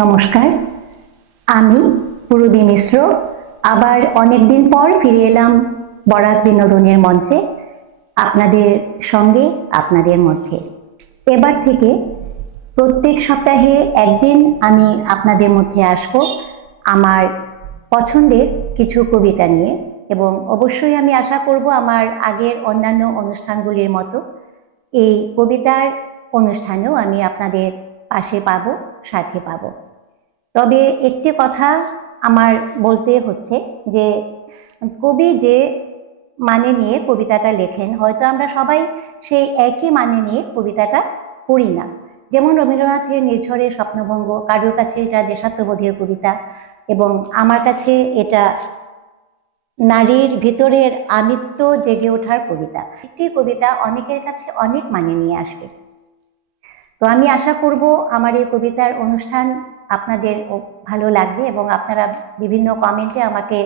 নমস্কার, আমি পূরবী মিশ্র আবার অনেকদিন পর ফিরে এলাম বরাক বিনোদনের মঞ্চে আপনাদের সঙ্গে আপনাদের মধ্যে। এবার থেকে প্রত্যেক সপ্তাহে একদিন আমি আপনাদের মধ্যে আসব আমার পছন্দের কিছু কবিতা নিয়ে, এবং অবশ্যই আমি আশা করব আমার আগের অন্যান্য অনুষ্ঠানগুলির মতো এই কবিতার অনুষ্ঠানেও আমি আপনাদের পাশে পাবো, সাথে পাবো। তবে একটি কথা আমার বলতে হচ্ছে যে কবি যে মানে নিয়ে কবিতাটা লেখেন, হয়তো আমরা সবাই সেই একই মানে নিয়ে কবিতাটা পড়ি না। যেমন রবীন্দ্রনাথের নির্ঝরের স্বপ্নভঙ্গ, কারোর কাছে এটা দেশাত্মবোধের কবিতা, এবং আমার কাছে এটা নারীর ভিতরের আমিত্ব জেগে ওঠার কবিতা। একটি কবিতা অনেকের কাছে অনেক মানে নিয়ে আসবে। তো আমি আশা করব আমার এই কবিতার অনুষ্ঠান আপনাদের ভালো লাগবে এবং আপনারা বিভিন্ন কমেন্টে আমাকে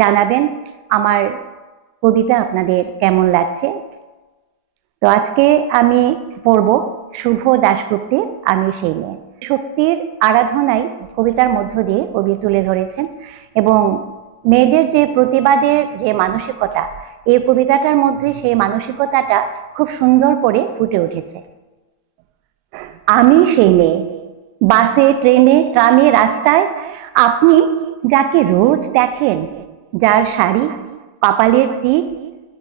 জানাবেন আমার কবিতা আপনাদের কেমন লাগছে। তো আজকে আমি পড়ব শুভ দাশগুপ্তের আমি সেই মেয়ে। শক্তির আরাধনাই কবিতার মধ্য দিয়ে কবি তুলে ধরেছেন, এবং মেয়েদের যে প্রতিবাদের যে মানসিকতা, এই কবিতাটার মধ্যে সেই মানসিকতাটা খুব সুন্দর করে ফুটে উঠেছে। আমি সেই মেয়ে, বাসে, ট্রেনে, ট্রামে, রাস্তায় আপনি যাকে রোজ দেখেন, যার শাড়ি, কপালের টিপ,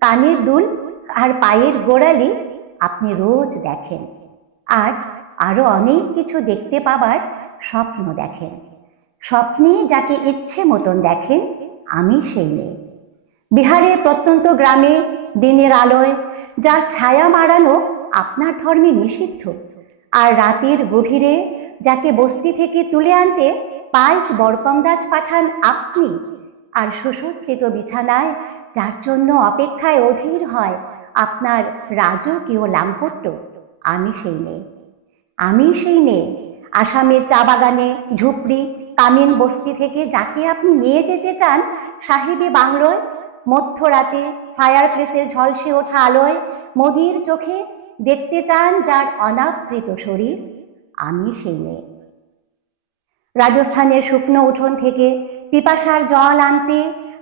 কানের দুল আর পায়ের গোড়ালি আপনি রোজ দেখেন, আর আরো অনেক কিছু দেখতে পাবার স্বপ্ন দেখেন। স্বপ্নে যাকে ইচ্ছে মতন দেখেন, আমি সেই মেয়ে। বিহারের প্রত্যন্ত গ্রামে দিনের আলোয় যার ছায়া মারানো আপনার ধর্মে নিষিদ্ধ, আর রাতের গভীরে যাকে বস্তি থেকে তুলে আনতে পাইক বরকন্দাজ পাঠান আপনি, আর সুসজ্জিত বিছানায় যার জন্য অপেক্ষায় অধীর হয় আপনার রাজকীয় লাম্পট্য, আমি সেই মেয়ে। আমি সেই মেয়ে, আসামের চা বাগানে, ঝুপড়ি, কামিন বস্তি থেকে যাকে আপনি নিয়ে যেতে চান সাহেবী বাংলোয়, মধ্যরাতে ফায়ার প্লেসের ঝলসে ওঠা আলোয় মোদির চোখে দেখতে চান যার অনাবৃত শরীর, আমি সেই মেয়ে। রাজস্থানের শুকনো উঠোন থেকে পিপাসার জল আনতে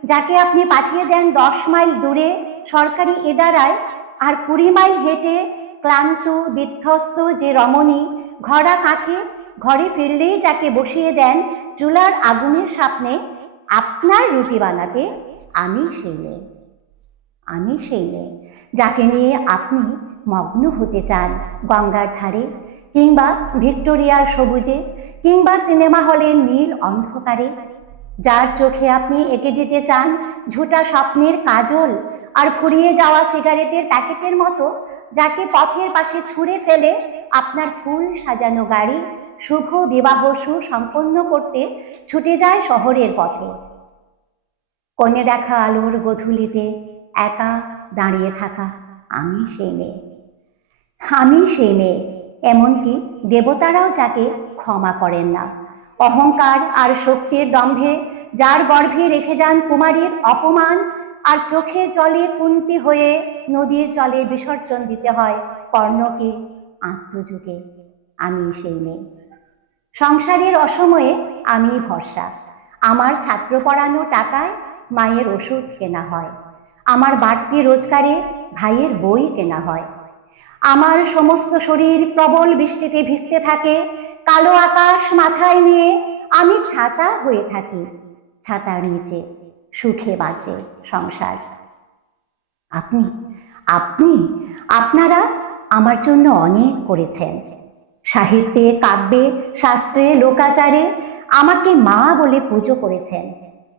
যাকে আপনি পাঠিয়ে দেন 10 মাইল দূরে সরকারি ইদারায়, আর 20 মাইল হেঁটে ক্লান্ত বিধ্বস্ত যে রমণী ঘরা কাঁখে ঘরে ফিরলেই যাকে বসিয়ে দেন চুলার আগুনের সামনে আপনার রুটি বানাতে, আমি সেই মেয়ে। আমি সেই মেয়ে যাকে নিয়ে আপনি মগ্ন হতে চান গঙ্গার ধারে, কিংবা ভিক্টোরিয়ার সবুজে, কিংবা সিনেমা হলের নীল অন্ধকারে, যার চোখে আপনি এঁকে দিতে চান ঝুটা স্বপ্নের কাজল, আর ফুরিয়ে যাওয়া সিগারেটের প্যাকেটের মতো যাকে পথের পাশে ছুঁড়ে ফেলে আপনার ফুল সাজানো গাড়ি শুভ বিবাহ সুসম্পন্ন করতে ছুটে যায় শহরের পথে। কোণে দেখা আলোর গধূলিতে একা দাঁড়িয়ে থাকা, আমি সেই মেয়ে। আমি সেই মেয়ে, এমনকি দেবতারাও যাকে ক্ষমা করেন না, অহংকার আর শক্তির দম্ভে যার গর্ভে রেখে যান কুমারীর অপমান, আর চোখের জলে কুন্তি হয়ে নদীর জলে বিসর্জন দিতে হয় কর্ণকে আত্মযুগে, আমি সেই মেয়ে। সংসারের অসময়ে আমি ভরসা, আমার ছাত্র পড়ানো টাকায় মায়ের ওষুধ কেনা হয়, আমার বাড়তি রোজগারে ভাইয়ের বই কেনা হয়, আমার সমস্ত শরীর প্রবল বৃষ্টিতে ভিজতে থাকে, কালো আকাশ মাথায় নিয়ে আমি ছাতা হয়ে থাকি, ছাতার নিচে সুখে বাঁচে সংসার। আপনি আপনি আপনারা আমার জন্য অনেক করেছেন, সাহিত্যে, কাব্যে, শাস্ত্রে, লোকাচারে আমাকে মা বলে পুজো করেছেন,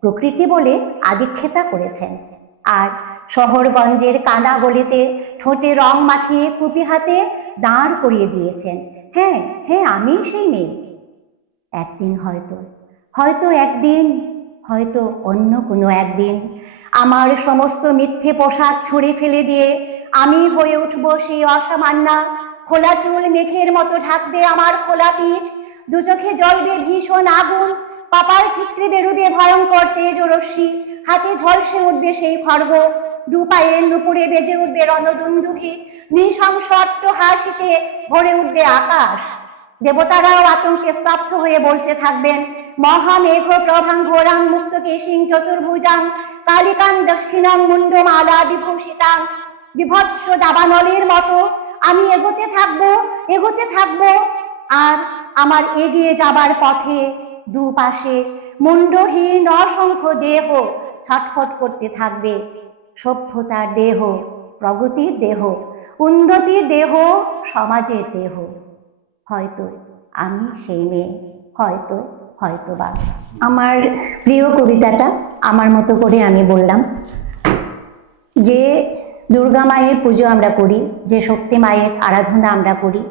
প্রকৃতি বলে আদিক্ষেতা করেছেন, আর শহরগঞ্জের কানা গলিতে ঠোঁটে রং মাখিয়ে কুপি হাতে দাঁড় করিয়ে দিয়েছেন। হ্যাঁ হ্যাঁ, আমি সেই মেয়ে। একদিন হয়তো একদিন, হয়তো অন্য কোনো একদিন আমার সমস্ত মিথ্যে পোশাক ছুঁড়ে ফেলে দিয়ে আমি হয়ে উঠব সেই অসামান্যা, খোলা চুল মেঘের মতো ঢাকবে আমার খোলা পিঠ, দু চোখে জ্বলবে ভীষণ আগুন, কপাল ঠিকরে বেরুবে ভয়ঙ্কর তেজ ও রশ্মি, হাতে ঝলসে উঠবে সেই খড়গ, দু পায়ের নুপুরে বেজে উঠবে রণদুন্দুভি, নৃশংস অট্টহাসিতে ভরে উঠবে আকাশ, দেবতারাও আতঙ্কে স্তব্ধ হয়ে বলতে থাকবেন, মহামেঘ প্রভাং ঘোরাং মুক্ত কেশিং চতুর্ভুজাং কালিকাং দক্ষিণাং মুন্ডমালা বিভূষিতাং। বিভৎস দাবানলের মতো আমি এগোতে থাকবো, আর আমার এগিয়ে যাবার পথে দুপাশে মুন্ডহীন অসংখ্য দেহ ছটফট করতে থাকবে। সভ্যতার দেহ, প্রগতির দেহ, উন্নতির দেহ, সমাজের দেহ। হয়তো আমি সেই মেয়ে, হয়তোবা। আমার প্রিয় কবিতাটা আমার মতো করে আমি বললাম। যে দুর্গা মায়ের পুজো আমরা করি, যে শক্তি মায়ের আরাধনা আমরা করি,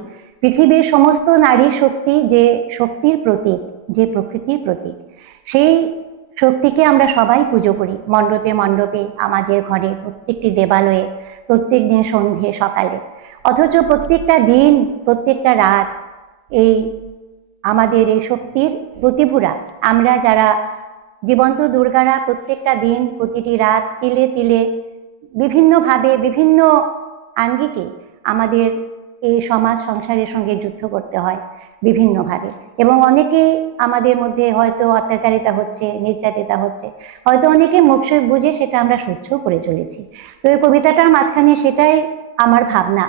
পৃথিবীর সমস্ত নারী শক্তি যে শক্তির প্রতীক, যে প্রকৃতির প্রতীক, সেই শক্তিকে আমরা সবাই পুজো করি মণ্ডপে মণ্ডপে, আমাদের ঘরে, প্রত্যেকটি দেবালয়ে, প্রত্যেক দিন সন্ধ্যে সকালে। অথচ প্রত্যেকটা দিন, প্রত্যেকটা রাত এই আমাদের এই শক্তির প্রতিভূরা আমরা যারা জীবন্ত দুর্গারা, প্রত্যেকটা দিন প্রতিটি রাত তিলে তিলে বিভিন্নভাবে বিভিন্ন আঙ্গিকে আমাদের এই সমাজ সংসারের সঙ্গে যুদ্ধ করতে হয় বিভিন্নভাবে। এবং অনেকেই আমাদের মধ্যে হয়তো অত্যাচারিতা হচ্ছে, নির্যাতিতা হচ্ছে, হয়তো অনেকে মুখ বুঝে সেটা আমরা সহ্য করে চলেছি। তো এই কবিতাটার মাঝখানে সেটাই আমার ভাবনা,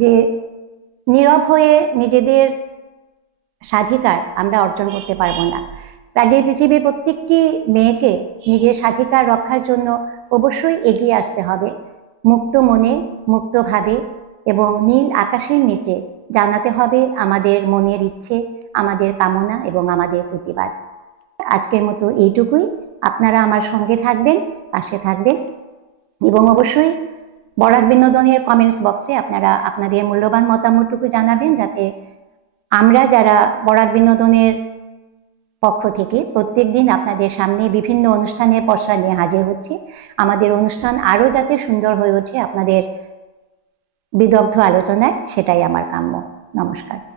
যে নীরব হয়ে নিজেদের স্বাধিকার আমরা অর্জন করতে পারবো না। কাজে পৃথিবীর প্রত্যেকটি মেয়েকে নিজের স্বাধিকার রক্ষার জন্য অবশ্যই এগিয়ে আসতে হবে, মুক্ত মনে, মুক্তভাবে, এবং নীল আকাশের নিচে জানাতে হবে আমাদের মনের ইচ্ছে, আমাদের কামনা এবং আমাদের প্রতিবাদ। আজকের মতো এইটুকুই। আপনারা আমার সঙ্গে থাকবেন, পাশে থাকবেন, এবং অবশ্যই বরাক বিনোদনের কমেন্টস বক্সে আপনারা আপনাদের মূল্যবান মতামতটুকু জানাবেন, যাতে আমরা যারা বরাক বিনোদনের পক্ষ থেকে প্রত্যেক দিন আপনাদের সামনে বিভিন্ন অনুষ্ঠানের পসরা নিয়ে হাজির হচ্ছি, আমাদের অনুষ্ঠান আরও যাতে সুন্দর হয়ে ওঠে আপনাদের বিদগ্ধ আলোচনায়, সেটাই আমার কাম্য। নমস্কার।